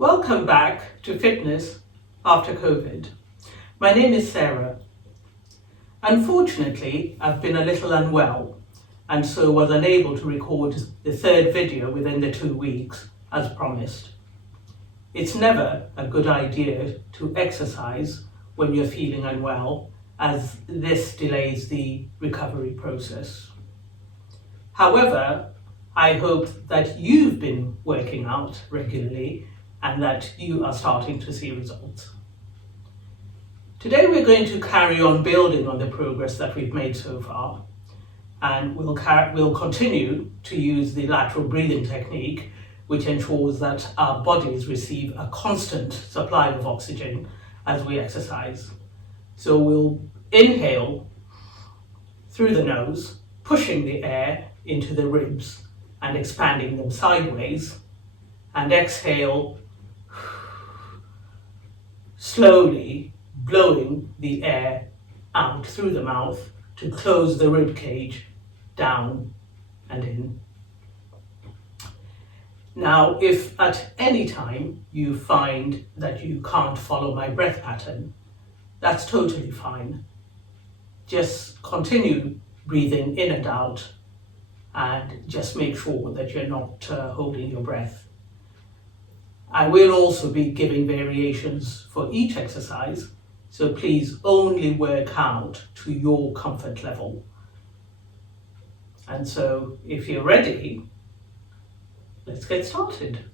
Welcome back to Fitness After COVID. My name is Sarah. Unfortunately, I've been a little unwell and so was unable to record the third video within the 2 weeks as promised. It's never a good idea to exercise when you're feeling unwell, as this delays the recovery process. However, I hope that you've been working out regularly and that you are starting to see results. Today we're going to carry on building on the progress that we've made so far, and we'll continue to use the lateral breathing technique, which ensures that our bodies receive a constant supply of oxygen as we exercise. So we'll inhale through the nose, pushing the air into the ribs and expanding them sideways, and exhale slowly, blowing the air out through the mouth to close the rib cage down and in. Now, if at any time you find that you can't follow my breath pattern, that's totally fine. Just continue breathing in and out and just make sure that you're not holding your breath. I will also be giving variations for each exercise, so please only work out to your comfort level. And so if you're ready, let's get started.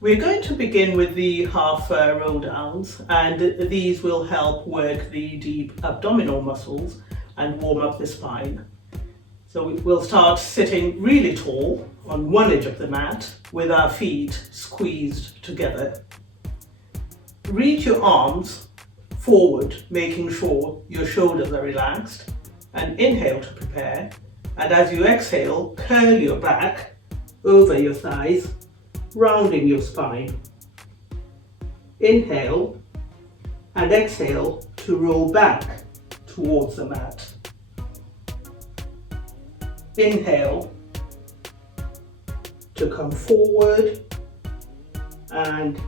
We're going to begin with the half roll downs, and these will help work the deep abdominal muscles and warm up the spine. So we'll start sitting really tall on one edge of the mat with our feet squeezed together. Reach your arms forward, making sure your shoulders are relaxed, and inhale to prepare. And as you exhale, curl your back over your thighs, rounding your spine. Inhale and exhale to roll back towards the mat. Inhale to come forward and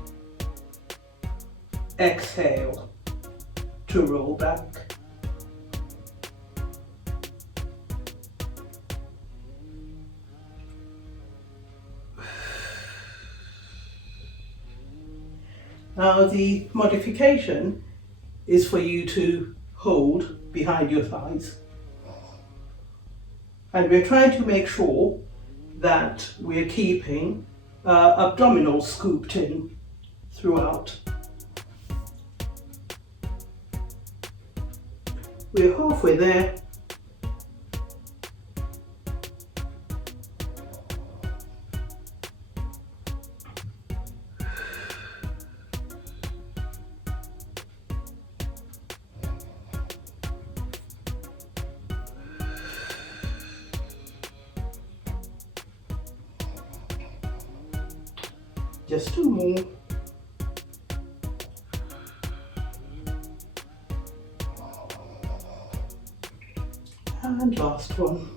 exhale to roll back. Now the modification is for you to hold behind your thighs. And we're trying to make sure that we're keeping abdominal scooped in throughout. We're halfway there. Just 2 more. And last one.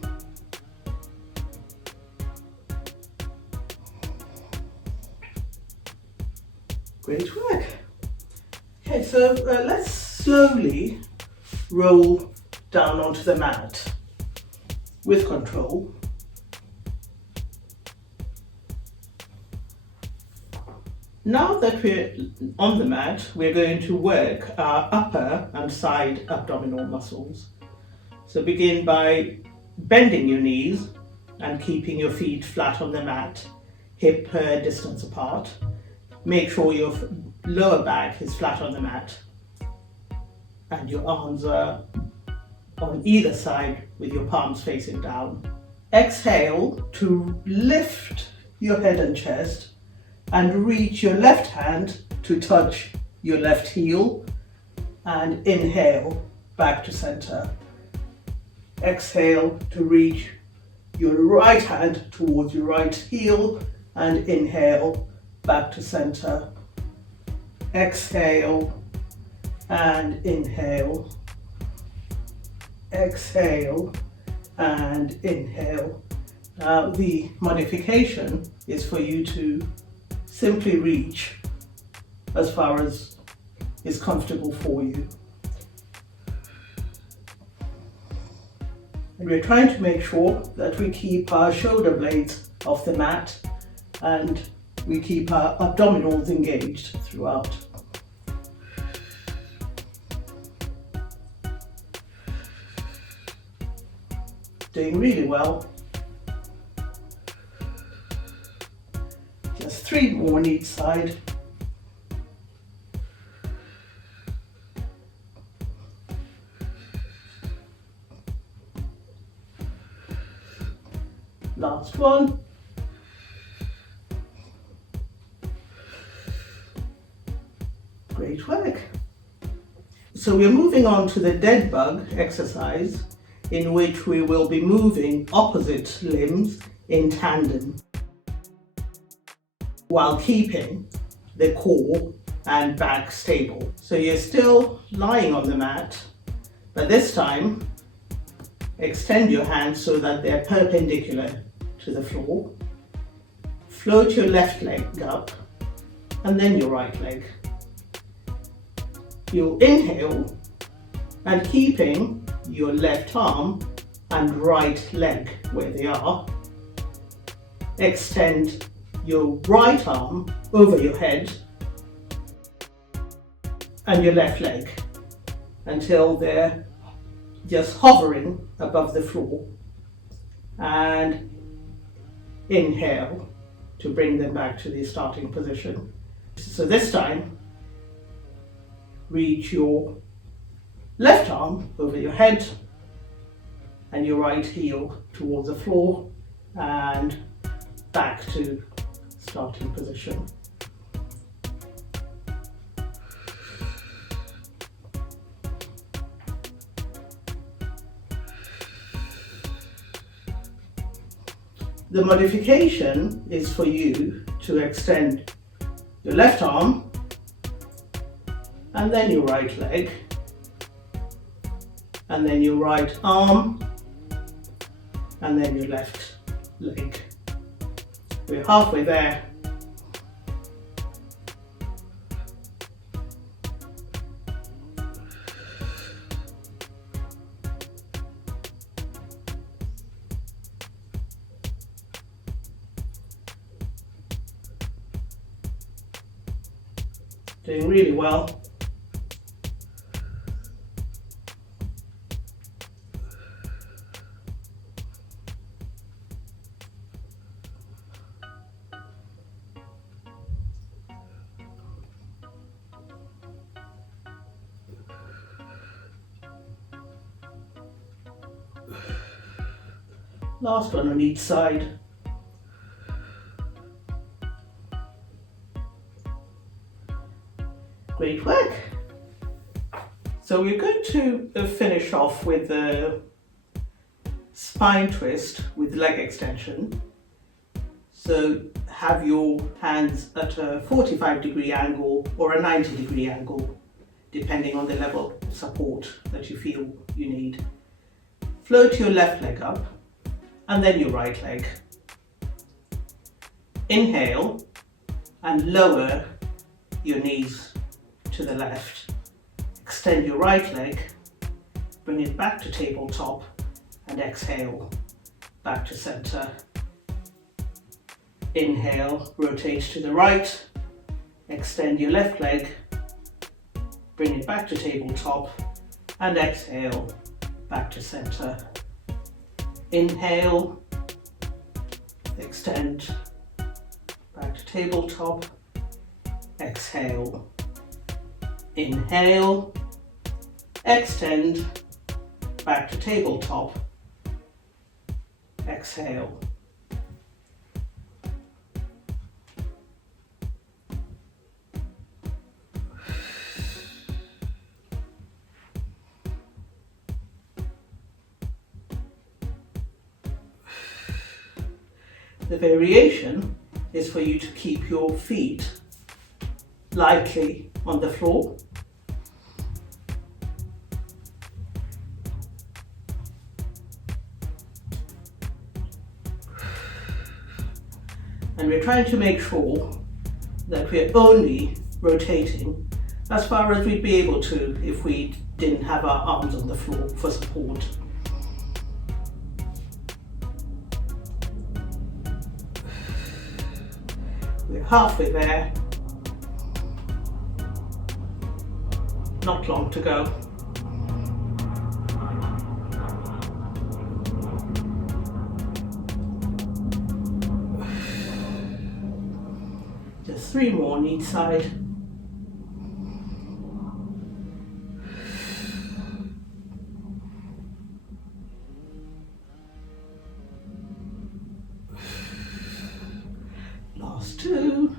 Great work. Okay, so let's slowly roll down onto the mat with control. Now that we're on the mat, we're going to work our upper and side abdominal muscles. So begin by bending your knees and keeping your feet flat on the mat, hip distance apart. Make sure your lower back is flat on the mat and your arms are on either side with your palms facing down. Exhale to lift your head and chest and reach your left hand to touch your left heel, and inhale back to center. Exhale to reach your right hand towards your right heel and inhale back to center. Exhale and inhale. Exhale and inhale. Now the modification is for you to simply reach as far as is comfortable for you. And we're trying to make sure that we keep our shoulder blades off the mat and we keep our abdominals engaged throughout. Doing really well. Just 3 more on each side. Last one. Great work. So we're moving on to the dead bug exercise, in which we will be moving opposite limbs in tandem while keeping the core and back stable. So you're still lying on the mat, but this time extend your hands so that they're perpendicular to the floor. Float your left leg up and then your right leg. You'll inhale and keeping your left arm and right leg where they are. Extend your right arm over your head and your left leg until they're just hovering above the floor, and inhale to bring them back to the starting position. So this time, reach your left arm over your head and your right heel towards the floor and back to starting position. The modification is for you to extend your left arm and then your right leg and then your right arm and then your left leg. We're halfway there. Doing really well. Last one on each side. Great work. So we're going to finish off with the spine twist with leg extension. So have your hands at a 45-degree angle or a 90-degree angle, depending on the level of support that you feel you need. Float your left leg up and then your right leg. Inhale and lower your knees to the left. Extend your right leg, bring it back to tabletop, and exhale back to center. Inhale, rotate to the right, extend your left leg, bring it back to tabletop, and exhale back to center. Inhale, extend back to tabletop, exhale. Inhale, extend back to tabletop, exhale. The variation is for you to keep your feet lightly on the floor. And we're trying to make sure that we're only rotating as far as we'd be able to if we didn't have our arms on the floor for support. We're halfway there. Not long to go. Just 3 more on each side. Last 2.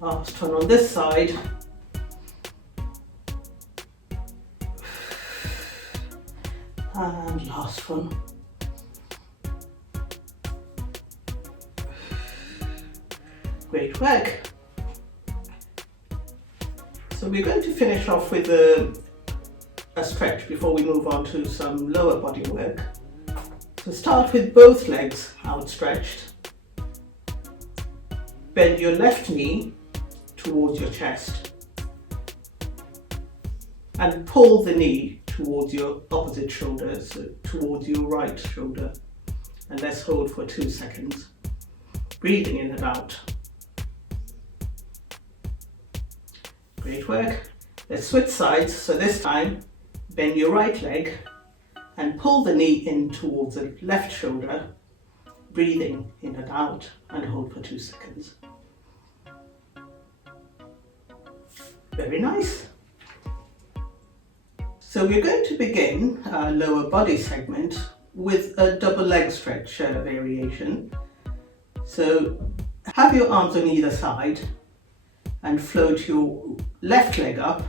Last one on this side. And last one. Great work. So we're going to finish off with a stretch before we move on to some lower body work. So start with both legs outstretched. Bend your left knee towards your chest and pull the knee towards your opposite shoulder, so towards your right shoulder. And let's hold for 2 seconds. Breathing in and out. Great work. Let's switch sides. So this time, bend your right leg and pull the knee in towards the left shoulder. Breathing in and out, and hold for 2 seconds. Very nice. So we're going to begin our lower body segment with a double leg stretch variation. So have your arms on either side and float your left leg up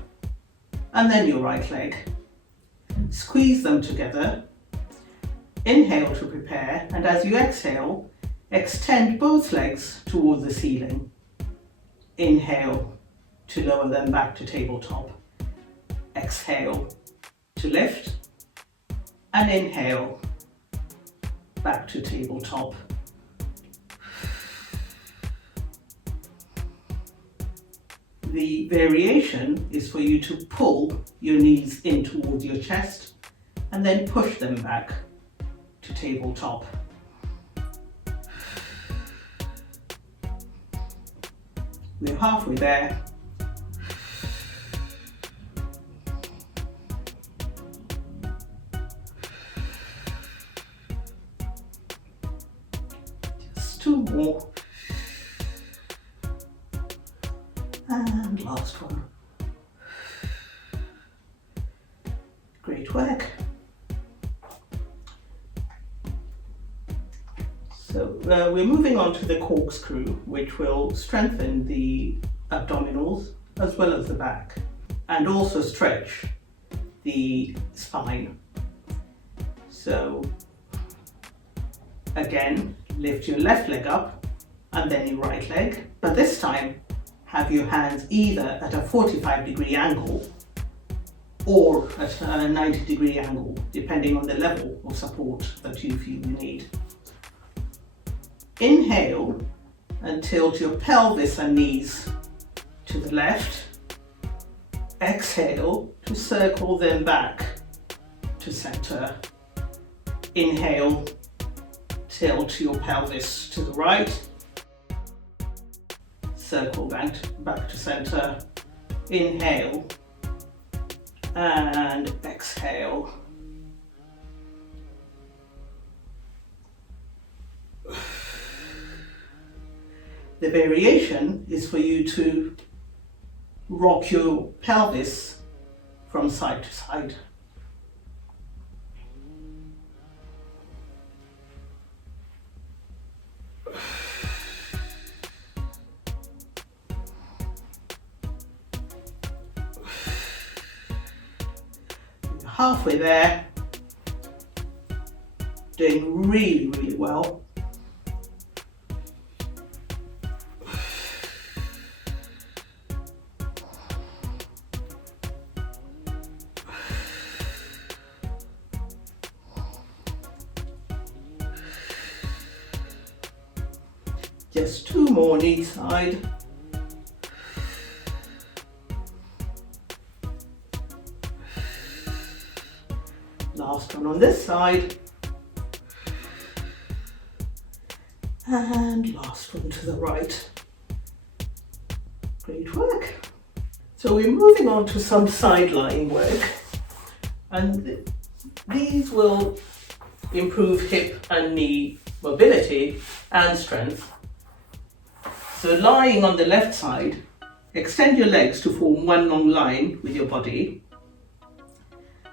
and then your right leg. Squeeze them together. Inhale to prepare, and as you exhale, extend both legs towards the ceiling. Inhale to lower them back to tabletop. Exhale to lift, and inhale back to tabletop. The variation is for you to pull your knees in towards your chest and then push them back to tabletop. We're halfway there. Just 2 more. And last one. Great work. So we're moving on to the corkscrew, which will strengthen the abdominals as well as the back, and also stretch the spine. So again, lift your left leg up and then your right leg, but this time have your hands either at a 45-degree angle or at a 90-degree angle, depending on the level of support that you feel you need. Inhale and tilt your pelvis and knees to the left. Exhale to circle them back to center. Inhale, tilt your pelvis to the right. Circle back to center. Inhale and exhale. The variation is for you to rock your pelvis from side to side. You're halfway there, doing really, really well. Just 2 more on each side. Last one on this side. And last one to the right. Great work. So we're moving on to some side lying work, and these will improve hip and knee mobility and strength. So lying on the left side, extend your legs to form one long line with your body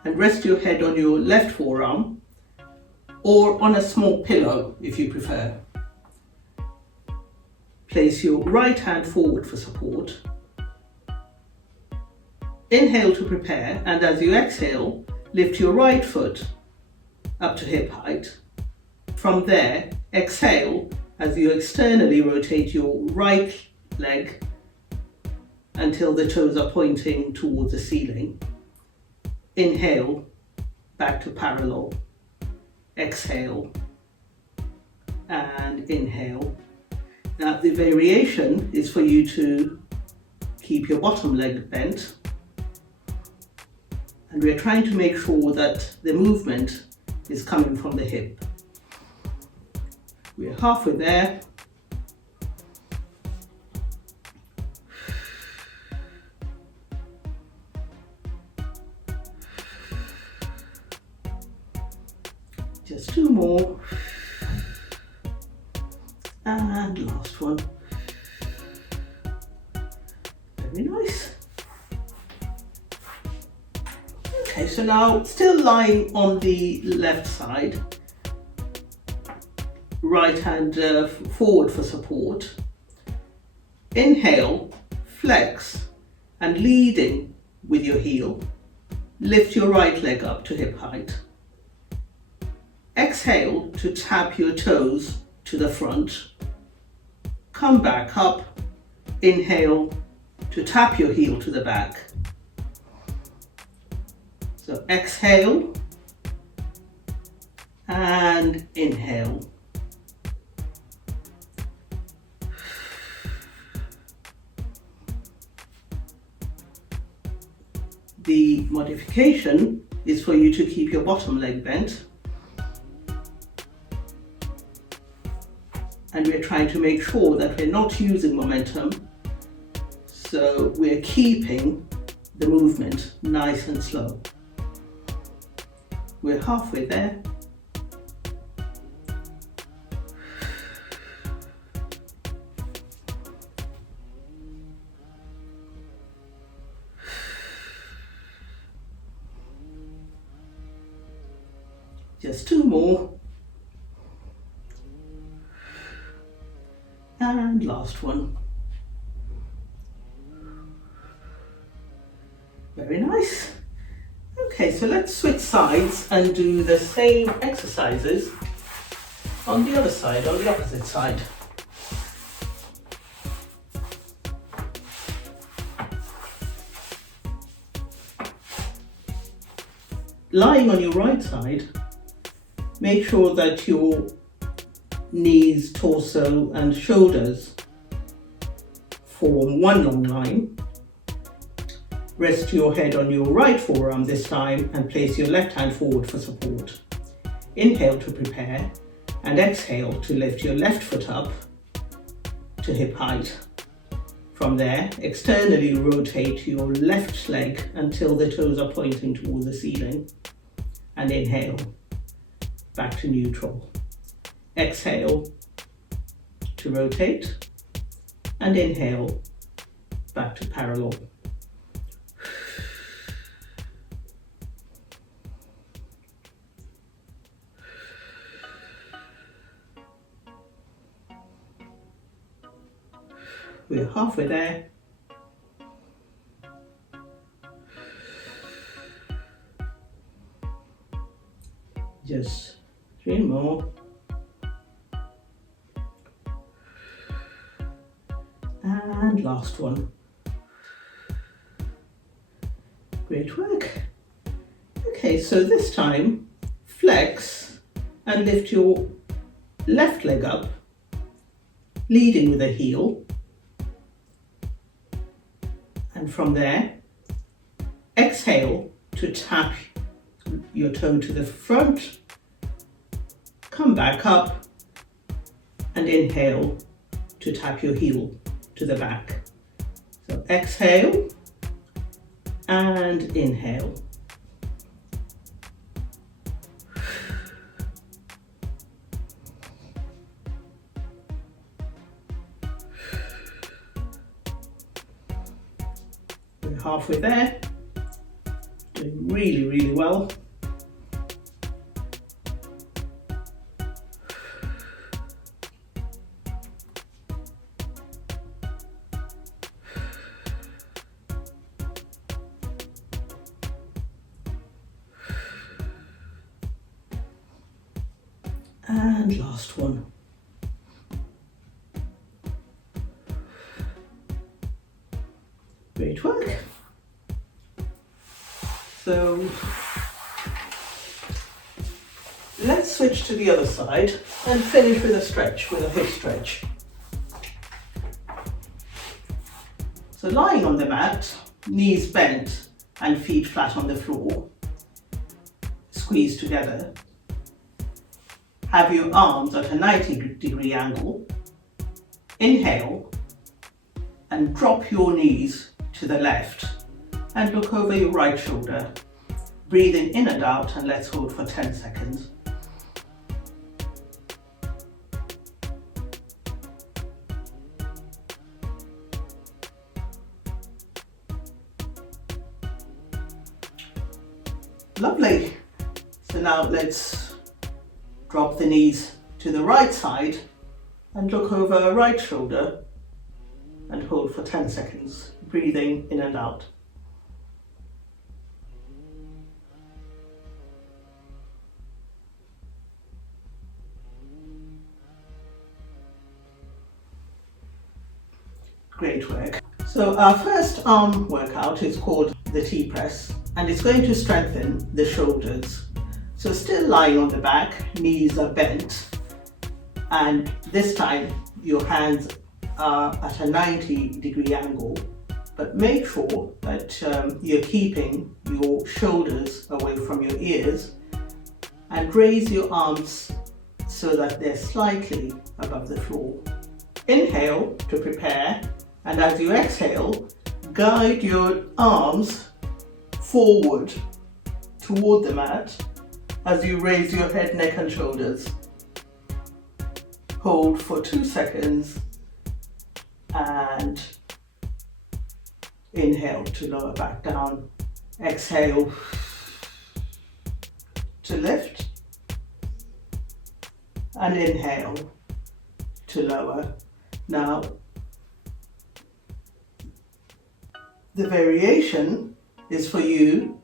and rest your head on your left forearm or on a small pillow if you prefer. Place your right hand forward for support. Inhale to prepare, and as you exhale, lift your right foot up to hip height. From there, exhale as you externally rotate your right leg until the toes are pointing towards the ceiling. Inhale, back to parallel. Exhale, and inhale. Now the variation is for you to keep your bottom leg bent, and we're trying to make sure that the movement is coming from the hip. We're halfway there. Just 2 more. And last one. Very nice. Okay, so now still lying on the left side. Right hand forward for support. Inhale, flex, and leading with your heel, lift your right leg up to hip height. Exhale to tap your toes to the front. Come back up. Inhale to tap your heel to the back. So exhale and inhale. The modification is for you to keep your bottom leg bent, and we're trying to make sure that we're not using momentum, so we're keeping the movement nice and slow. We're halfway there. Just 2 more. last one. Very nice. Okay, so let's switch sides and do the same exercises on the other side, on the opposite side. Lying on your right side, make sure that your knees, torso and shoulders form one long line. Rest your head on your right forearm this time and place your left hand forward for support. Inhale to prepare and exhale to lift your left foot up to hip height. From there, externally rotate your left leg until the toes are pointing towards the ceiling. And inhale, back to neutral. Exhale to rotate and inhale, back to parallel. We're halfway there. Just 3 more. And last one. Great work. Okay, so this time flex and lift your left leg up, leading with a heel. And from there, exhale to tap your toe to the front, come back up and inhale to tap your heel to the back. So exhale and inhale. We're halfway there. Doing really, really well. And last one. Great work. So let's switch to the other side and finish with a stretch, with a hip stretch. So lying on the mat, knees bent and feet flat on the floor, squeeze together. Have your arms at a 90-degree angle. Inhale and drop your knees to the left and look over your right shoulder. Breathing in and out, and let's hold for 10 seconds. Lovely. So now let's drop the knees to the right side and look over right shoulder and hold for 10 seconds, breathing in and out. Great work. So our first arm workout is called the T press, and it's going to strengthen the shoulders. So still lying on the back, knees are bent, and this time your hands are at a 90-degree angle, but make sure that you're keeping your shoulders away from your ears, and raise your arms so that they're slightly above the floor. Inhale to prepare, and as you exhale, guide your arms forward toward the mat as you raise your head, neck and shoulders. Hold for 2 seconds and inhale to lower back down. Exhale to lift and inhale to lower. Now, the variation is for you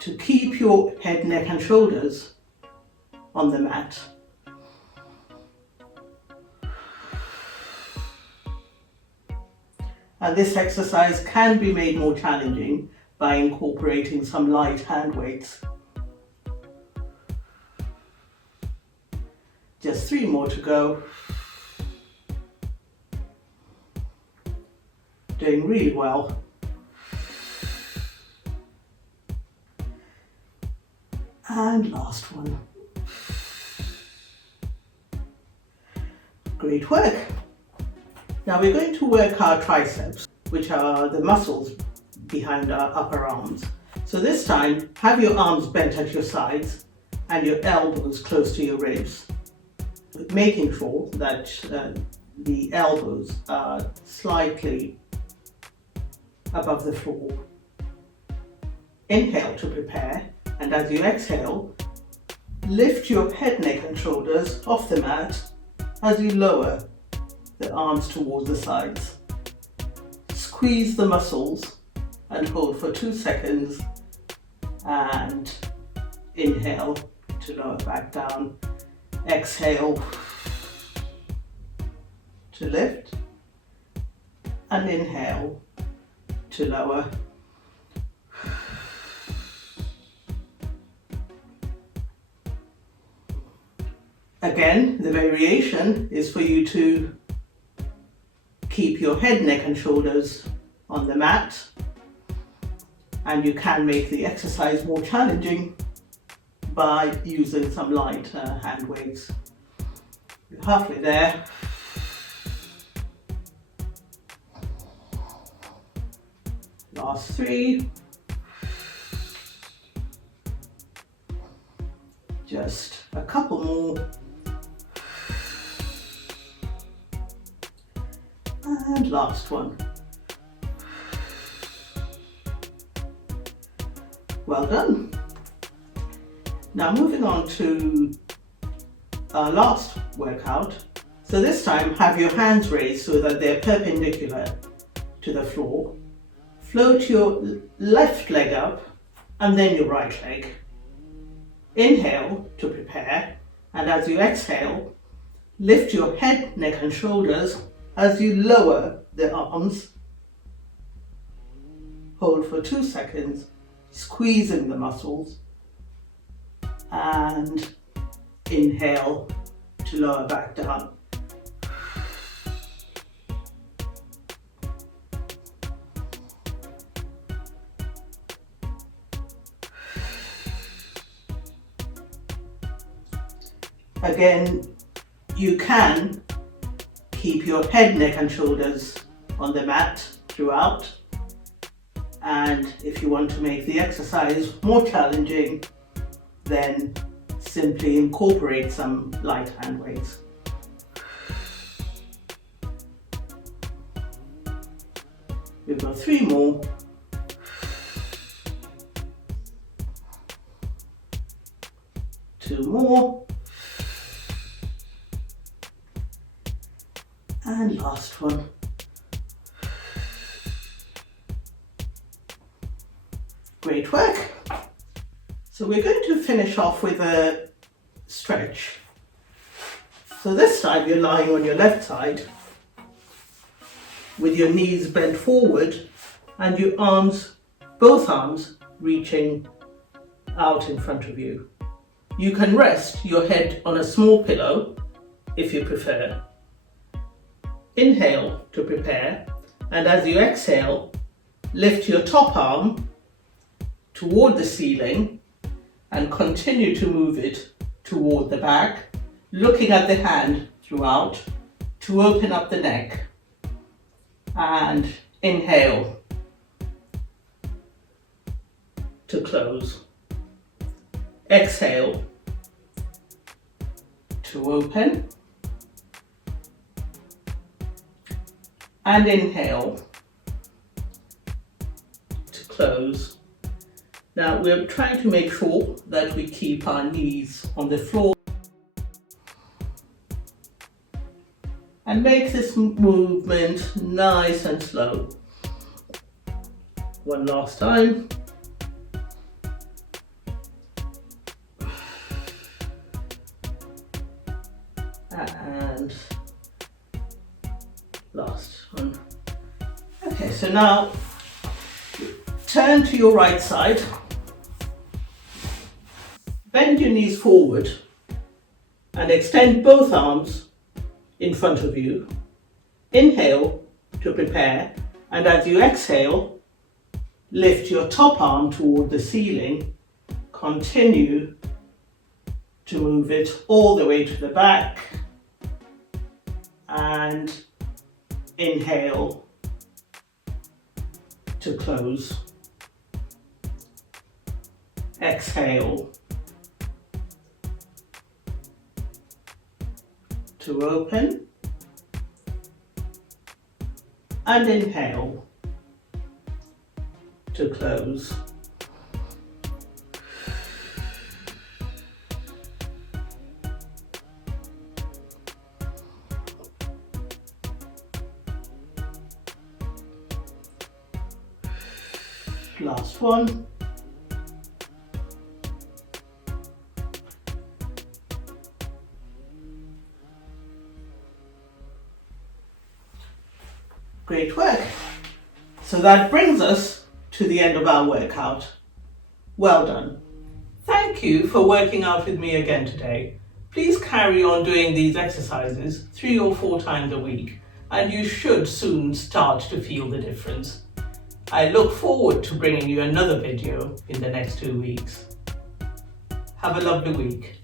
to keep your head, neck and shoulders on the mat. And this exercise can be made more challenging by incorporating some light hand weights. Just 3 more to go. Doing really well. And last one. Great work. Now we're going to work our triceps, which are the muscles behind our upper arms. So this time, have your arms bent at your sides and your elbows close to your ribs, making sure that the elbows are slightly above the floor. Inhale to prepare, and as you exhale, lift your head, neck and shoulders off the mat as you lower the arms towards the sides. Squeeze the muscles and hold for 2 seconds, and inhale to lower back down. Exhale to lift, and inhale to lower. Again, the variation is for you to keep your head, neck and shoulders on the mat, and you can make the exercise more challenging by using some light hand weights. You're halfway there. Last 3. Just a couple more. And last one. Well done. Now moving on to our last workout. So this time have your hands raised so that they're perpendicular to the floor. Float your left leg up and then your right leg. Inhale to prepare, and as you exhale, lift your head, neck and shoulders as you lower the arms. Hold for 2 seconds, squeezing the muscles, and inhale to lower back down. Again, you can keep your head, neck and shoulders on the mat throughout, and if you want to make the exercise more challenging, then simply incorporate some light hand weights. We've got 3 more. Two more. And last one. Great work. So we're going to finish off with a stretch. So this time you're lying on your left side with your knees bent forward and your arms, both arms, reaching out in front of you. You can rest your head on a small pillow if you prefer. Inhale to prepare, and as you exhale, lift your top arm toward the ceiling and continue to move it toward the back, looking at the hand throughout to open up the neck. And inhale to close. Exhale to open. And inhale to close. Now we're trying to make sure that we keep our knees on the floor. and make this movement nice and slow. One last time. And last one. Okay, so now turn to your right side. Bend your knees forward and extend both arms in front of you. Inhale to prepare, and as you exhale, lift your top arm toward the ceiling. Continue to move it all the way to the back, and inhale to close. Exhale to open, and inhale to close. Last one. Great work. So that brings us to the end of our workout. Well done. Thank you for working out with me again today. Please carry on doing these exercises 3 or 4 times a week, and you should soon start to feel the difference. I look forward to bringing you another video in the next 2 weeks. Have a lovely week.